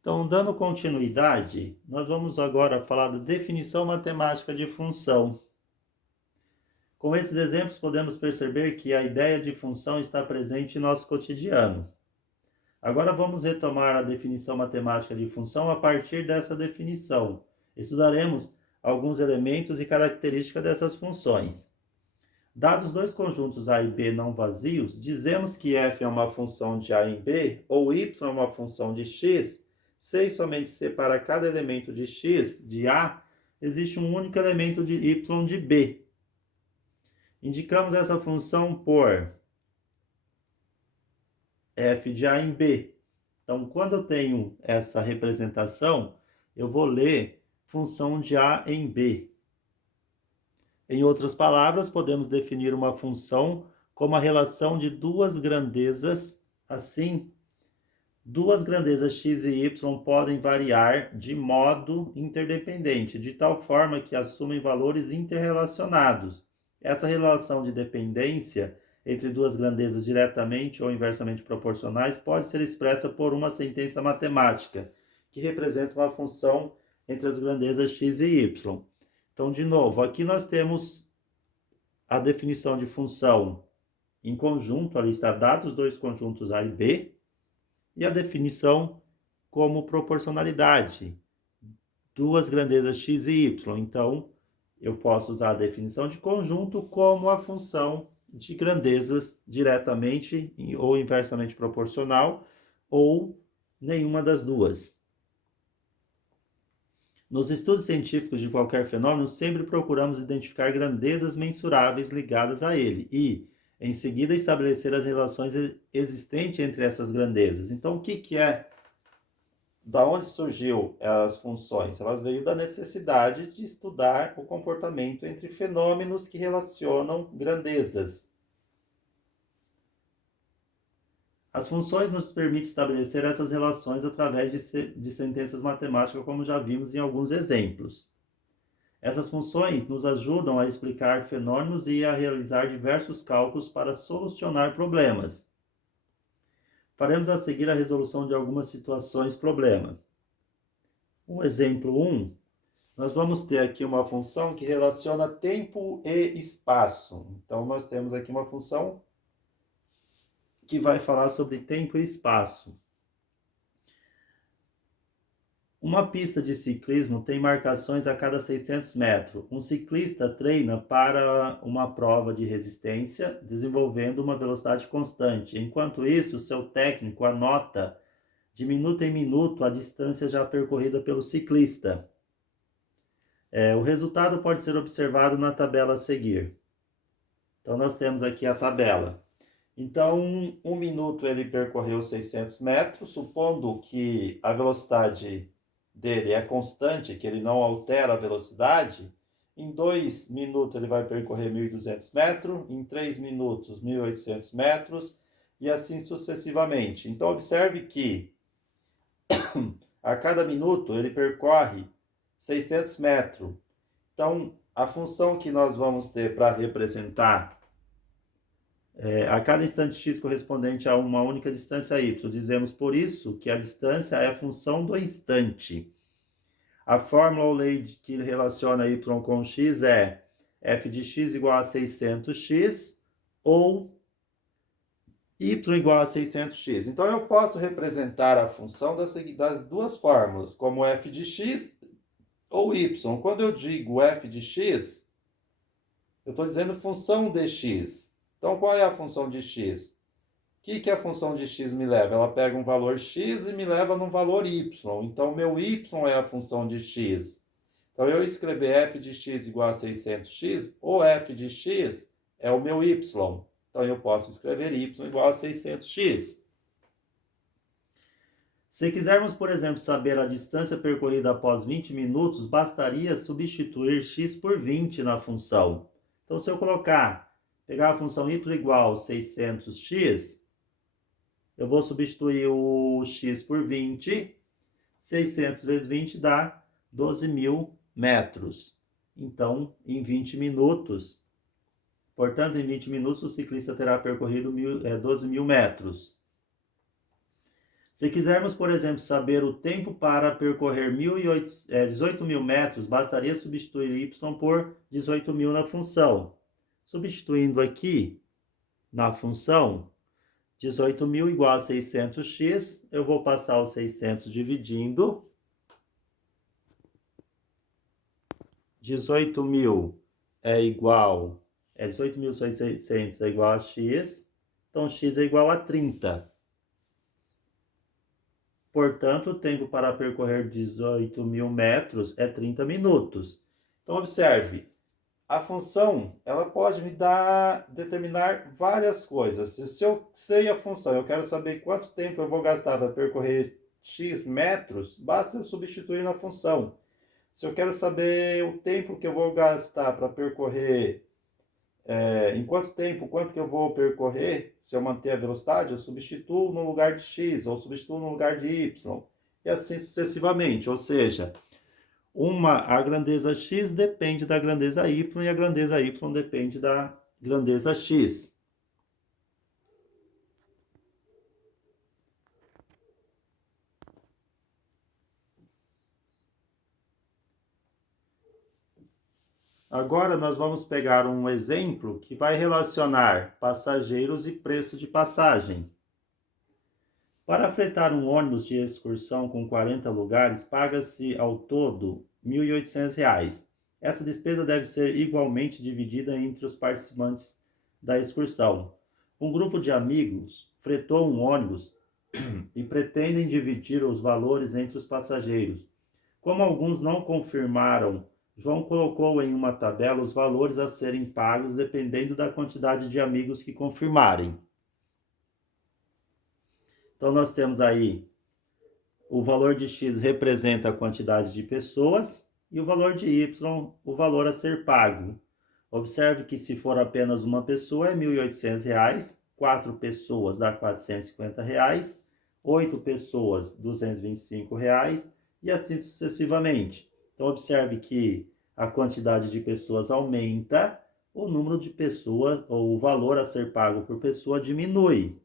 Então, dando continuidade, nós vamos agora falar da definição matemática de função. Com esses exemplos, podemos perceber que a ideia de função está presente em nosso cotidiano. Agora vamos retomar a definição matemática de função a partir dessa definição. Estudaremos alguns elementos e características dessas funções. Dados dois conjuntos A e B não vazios, dizemos que f é uma função de A em B, ou y é uma função de x, se e somente se para cada elemento de x de A, existe um único elemento de y de B. Indicamos essa função por f de A em B. Então, quando eu tenho essa representação, eu vou ler função de A em B. Em outras palavras, podemos definir uma função como a relação de duas grandezas. Assim, duas grandezas x e y podem variar de modo interdependente, de tal forma que assumem valores interrelacionados. Essa relação de dependência entre duas grandezas diretamente ou inversamente proporcionais pode ser expressa por uma sentença matemática, que representa uma função entre as grandezas x e y. Então, de novo, aqui nós temos a definição de função em conjunto, ali está dados dois conjuntos A e B, e a definição como proporcionalidade, duas grandezas x e y. Então, eu posso usar a definição de conjunto como a função de grandezas diretamente ou inversamente proporcional, ou nenhuma das duas. Nos estudos científicos de qualquer fenômeno, sempre procuramos identificar grandezas mensuráveis ligadas a ele e, em seguida, estabelecer as relações existentes entre essas grandezas. Então, o que é? Da onde surgiu as funções? Elas veio da necessidade de estudar o comportamento entre fenômenos que relacionam grandezas. As funções nos permitem estabelecer essas relações através de sentenças matemáticas, como já vimos em alguns exemplos. Essas funções nos ajudam a explicar fenômenos e a realizar diversos cálculos para solucionar problemas. Faremos a seguir a resolução de algumas situações problema. Um exemplo 1, nós vamos ter aqui uma função que relaciona tempo e espaço. Então, nós temos aqui uma função que vai falar sobre tempo e espaço. Uma pista de ciclismo tem marcações a cada 600 metros. Um ciclista treina para uma prova de resistência, desenvolvendo uma velocidade constante. Enquanto isso, seu técnico anota de minuto em minuto a distância já percorrida pelo ciclista. O resultado pode ser observado na tabela a seguir. Então, nós temos aqui a tabela. Então, um minuto ele percorreu 600 metros, supondo que a velocidade dele é constante, que ele não altera a velocidade. Em 2 minutos ele vai percorrer 1.200 metros, em 3 minutos 1.800 metros e assim sucessivamente. Então, observe que a cada minuto ele percorre 600 metros. Então, a função que nós vamos ter para representar a cada instante x correspondente a uma única distância y. Dizemos por isso que a distância é a função do instante. A fórmula ou lei que relaciona y com x é f de x igual a 600x ou y igual a 600x. Então, eu posso representar a função das duas fórmulas, como f de x ou y. Quando eu digo f de x, eu estou dizendo função de x. Então, qual é a função de x? O que a função de x me leva? Ela pega um valor x e me leva num valor y. Então, meu y é a função de x. Então, eu escrever f de x igual a 600x, ou f de x é o meu y. Então, eu posso escrever y igual a 600x. Se quisermos, por exemplo, saber a distância percorrida após 20 minutos, bastaria substituir x por 20 na função. Então, se eu pegar a função y igual a 600x, eu vou substituir o x por 20, 600 vezes 20 dá 12.000 metros. Então, em 20 minutos, portanto, em 20 minutos o ciclista terá percorrido 12.000 metros. Se quisermos, por exemplo, saber o tempo para percorrer 18.000 metros, bastaria substituir y por 18.000 na função. Substituindo aqui na função, 18.000 igual a 600x, eu vou passar o 600 dividindo. 18.000 é igual, 18.600 é igual a x, então x é igual a 30. Portanto, o tempo para percorrer 18.000 metros é 30 minutos. Então, observe, a função ela pode me determinar várias coisas. Se eu sei a função, eu quero saber quanto tempo eu vou gastar para percorrer x metros, basta eu substituir na função. Se eu quero saber o tempo que eu vou gastar para percorrer, em quanto tempo, quanto que eu vou percorrer, se eu manter a velocidade, eu substituo no lugar de x ou substituo no lugar de y, e assim sucessivamente. Ou seja, a grandeza x depende da grandeza y e a grandeza y depende da grandeza x. Agora nós vamos pegar um exemplo que vai relacionar passageiros e preço de passagem. Para fretar um ônibus de excursão com 40 lugares, paga-se ao todo R$ 1.800. Essa despesa deve ser igualmente dividida entre os participantes da excursão. Um grupo de amigos fretou um ônibus e pretendem dividir os valores entre os passageiros. Como alguns não confirmaram, João colocou em uma tabela os valores a serem pagos dependendo da quantidade de amigos que confirmarem. Então, nós temos aí o valor de x representa a quantidade de pessoas e o valor de y, o valor a ser pago. Observe que se for apenas uma pessoa é R$ 1.800, 4 pessoas dá R$ 450, 8 pessoas R$ 225 e assim sucessivamente. Então, observe que a quantidade de pessoas aumenta, o número de pessoas, ou o valor a ser pago por pessoa diminui.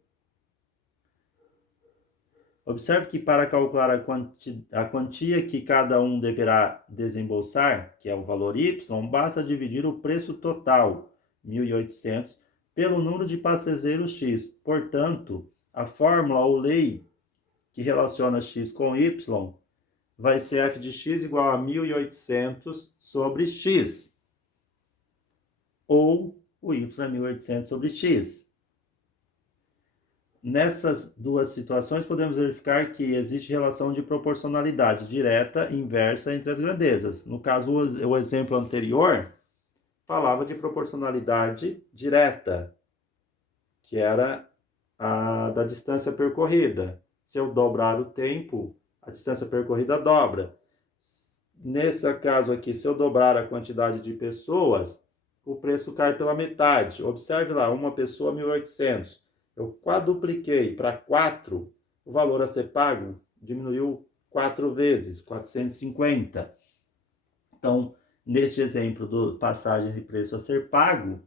Observe que para calcular a quantia que cada um deverá desembolsar, que é o valor y, basta dividir o preço total, 1.800, pelo número de passageiros x. Portanto, a fórmula ou lei que relaciona x com y vai ser f de x igual a 1.800 sobre x. Ou o y é 1.800 sobre x. Nessas duas situações, podemos verificar que existe relação de proporcionalidade direta e inversa entre as grandezas. No caso, o exemplo anterior falava de proporcionalidade direta, que era a da distância percorrida. Se eu dobrar o tempo, a distância percorrida dobra. Nesse caso aqui, se eu dobrar a quantidade de pessoas, o preço cai pela metade. Observe lá, uma pessoa 1.800. Eu quadrupliquei para 4, o valor a ser pago diminuiu 4 vezes, 450. Então, neste exemplo do passagem de preço a ser pago,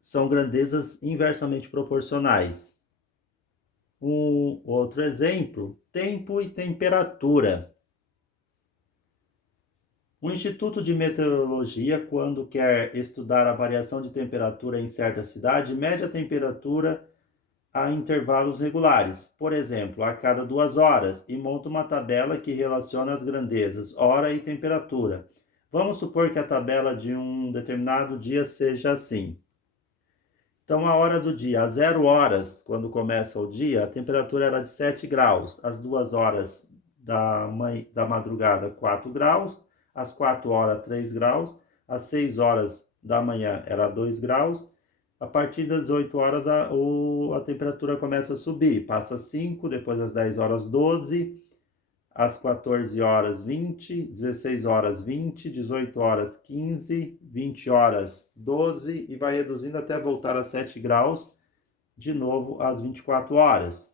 são grandezas inversamente proporcionais. Um outro exemplo, tempo e temperatura. O Instituto de Meteorologia, quando quer estudar a variação de temperatura em certa cidade, mede a temperatura a intervalos regulares, por exemplo, a cada 2 horas, e monta uma tabela que relaciona as grandezas, hora e temperatura. Vamos supor que a tabela de um determinado dia seja assim. Então, a hora do dia, às 0 horas, quando começa o dia, a temperatura era de 7 graus. Às 2 horas da madrugada, 4 graus. Às 4 horas, 3 graus. Às 6 horas da manhã, era 2 graus. A partir das 8 horas, a temperatura começa a subir. Passa 5, depois às 10 horas, 12. Às 14 horas, 20, 16 horas, 20, 18 horas, 15, 20 horas, 12 e vai reduzindo até voltar a 7 graus, de novo às 24 horas.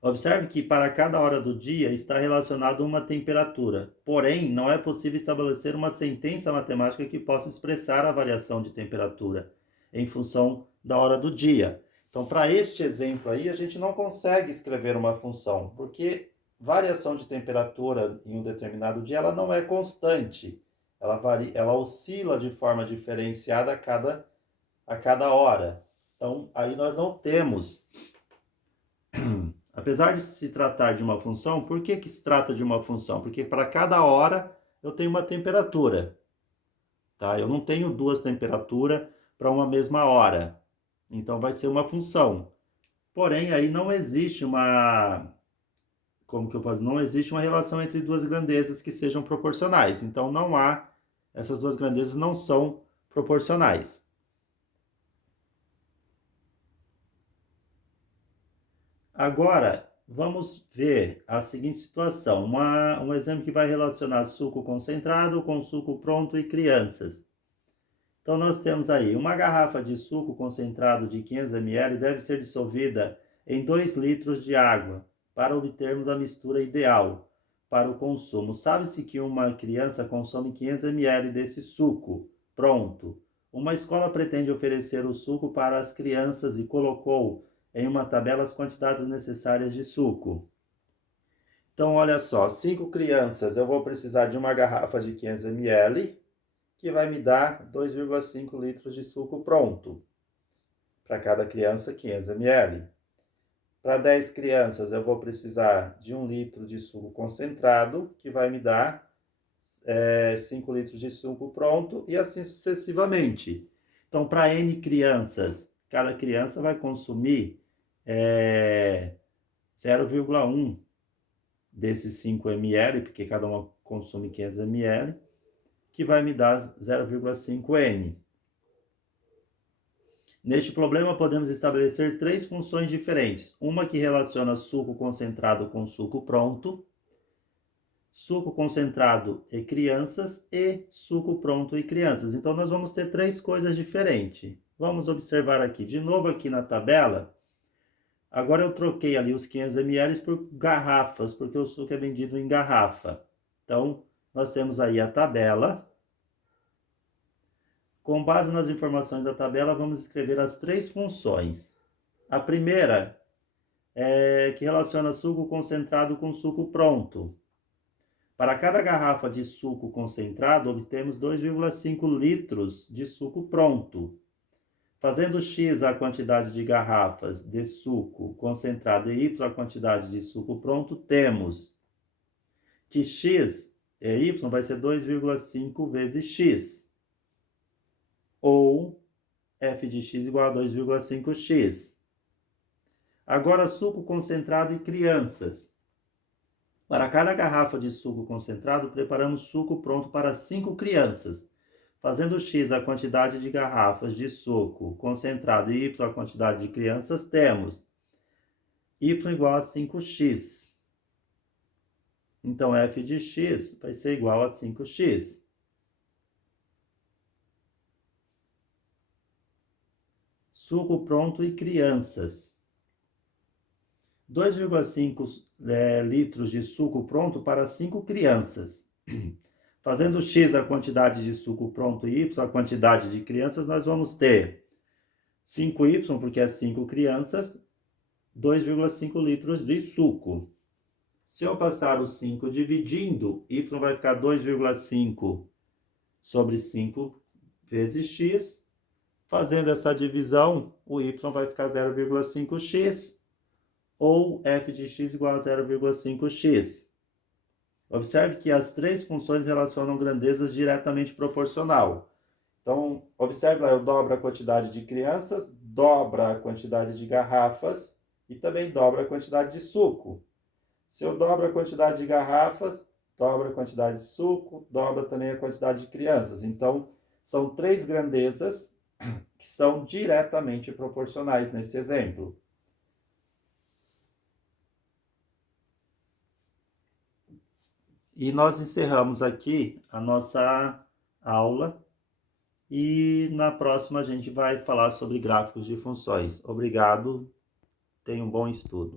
Observe que para cada hora do dia está relacionado uma temperatura, porém não é possível estabelecer uma sentença matemática que possa expressar a variação de temperatura em função da hora do dia. Então, para este exemplo aí, a gente não consegue escrever uma função, porque variação de temperatura em um determinado dia, ela não é constante. Ela varia, ela oscila de forma diferenciada a cada hora. Então, aí nós não temos, apesar de se tratar de uma função, por que se trata de uma função? Porque para cada hora eu tenho uma temperatura, tá? Eu não tenho duas temperaturas para uma mesma hora. Então vai ser uma função. Porém, aí não existe como que eu posso, não existe uma relação entre duas grandezas que sejam proporcionais. Então não há, essas duas grandezas não são proporcionais. Agora, vamos ver a seguinte situação. Um exemplo que vai relacionar suco concentrado com suco pronto e crianças. Então, nós temos aí uma garrafa de suco concentrado de 500 ml deve ser dissolvida em 2 litros de água para obtermos a mistura ideal para o consumo. Sabe-se que uma criança consome 500 ml desse suco pronto. Uma escola pretende oferecer o suco para as crianças e colocou em uma tabela as quantidades necessárias de suco. Então, olha só, 5 crianças, eu vou precisar de uma garrafa de 500 ml, que vai me dar 2,5 litros de suco pronto. Para cada criança, 500 ml. Para 10 crianças, eu vou precisar de 1 litro de suco concentrado, que vai me dar 5 litros de suco pronto, e assim sucessivamente. Então, para N crianças, cada criança vai consumir 0,1 desses 5 ml, porque cada uma consome 500 ml, que vai me dar 0,5 N. Neste problema, podemos estabelecer três funções diferentes. Uma que relaciona suco concentrado com suco pronto, suco concentrado e crianças, e suco pronto e crianças. Então, nós vamos ter três coisas diferentes. Vamos observar aqui, de novo aqui na tabela. Agora eu troquei ali os 500 ml por garrafas, porque o suco é vendido em garrafa. Então, nós temos aí a tabela. Com base nas informações da tabela, vamos escrever as três funções. A primeira é que relaciona suco concentrado com suco pronto. Para cada garrafa de suco concentrado, obtemos 2,5 litros de suco pronto. Fazendo x a quantidade de garrafas de suco concentrado e y a quantidade de suco pronto, temos que x e y vai ser 2,5 vezes x. Ou f de x igual a 2,5x. Agora, suco concentrado e crianças. Para cada garrafa de suco concentrado, preparamos suco pronto para 5 crianças. Fazendo x a quantidade de garrafas de suco concentrado e y a quantidade de crianças, temos y igual a 5x. Então, f de x vai ser igual a 5x. Suco pronto e crianças. 2,5 litros de suco pronto para 5 crianças. Fazendo x a quantidade de suco pronto e y a quantidade de crianças, nós vamos ter 5y, porque é 5 crianças, 2,5 litros de suco. Se eu passar o 5 dividindo, y vai ficar 2,5 sobre 5 vezes x. Fazendo essa divisão, o y vai ficar 0,5x, ou f de x igual a 0,5x. Observe que as três funções relacionam grandezas diretamente proporcional. Então, observe lá, eu dobro a quantidade de crianças, dobra a quantidade de garrafas e também dobra a quantidade de suco. Se eu dobro a quantidade de garrafas, dobra a quantidade de suco, dobra também a quantidade de crianças. Então, são três grandezas que são diretamente proporcionais nesse exemplo. E nós encerramos aqui a nossa aula e na próxima a gente vai falar sobre gráficos de funções. Obrigado, tenha um bom estudo.